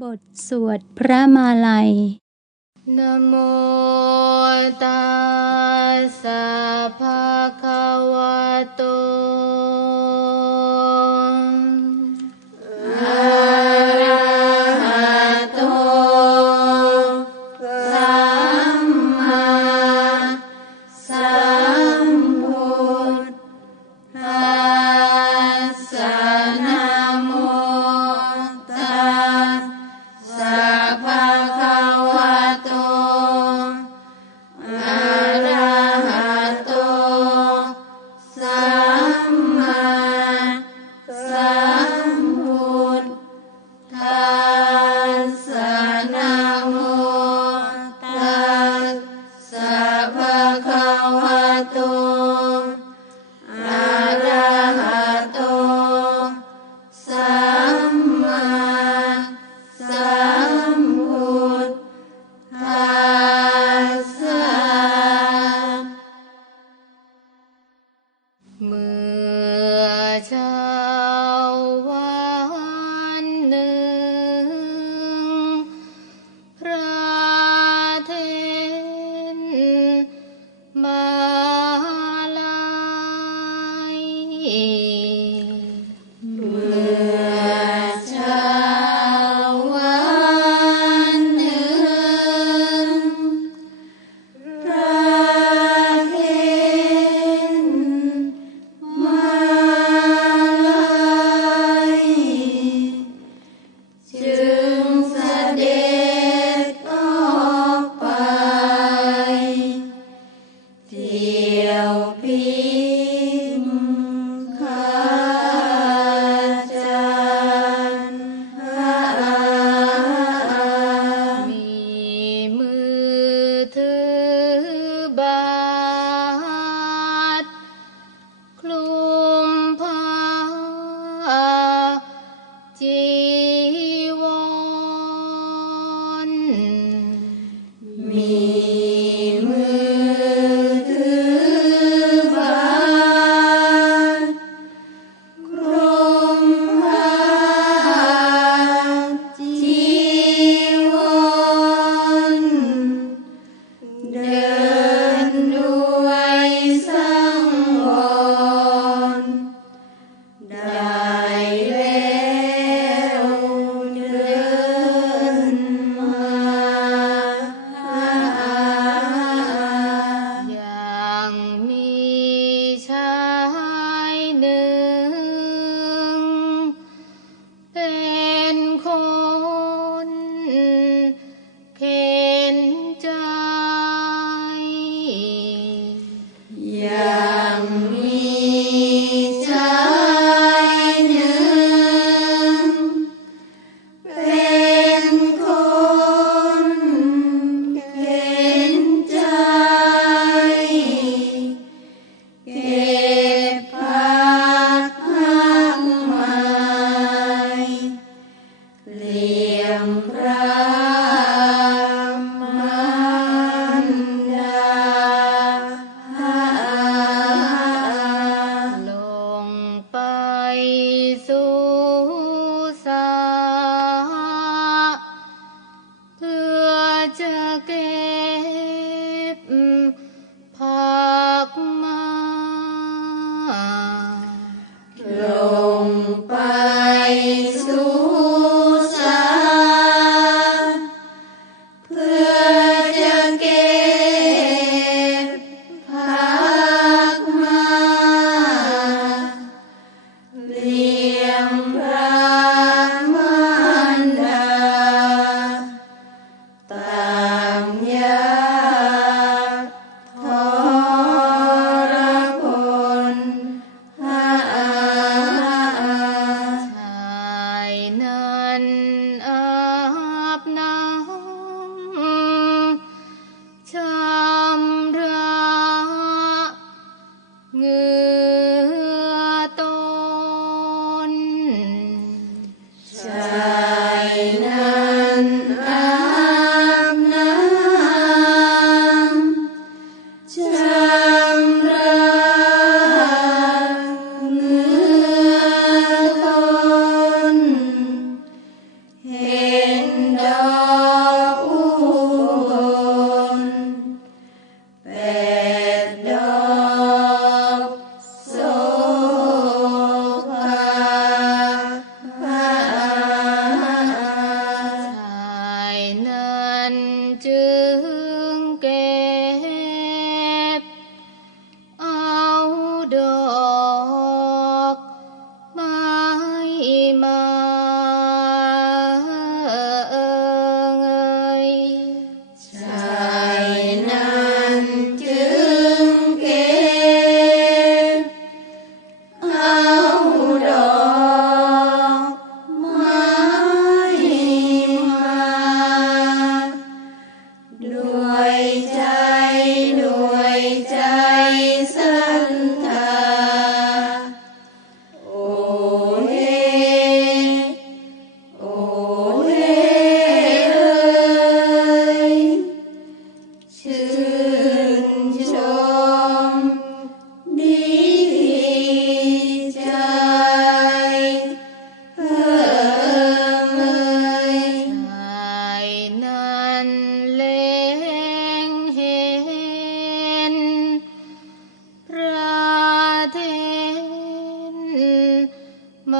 บทสวดพระมาลัย นโมตัสสะภะคะวะโต منكم Jesus. ม ม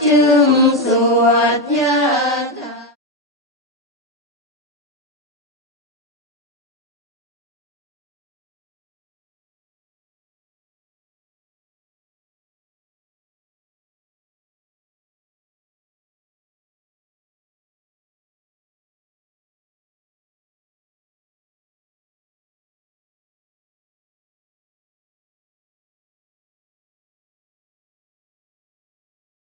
chương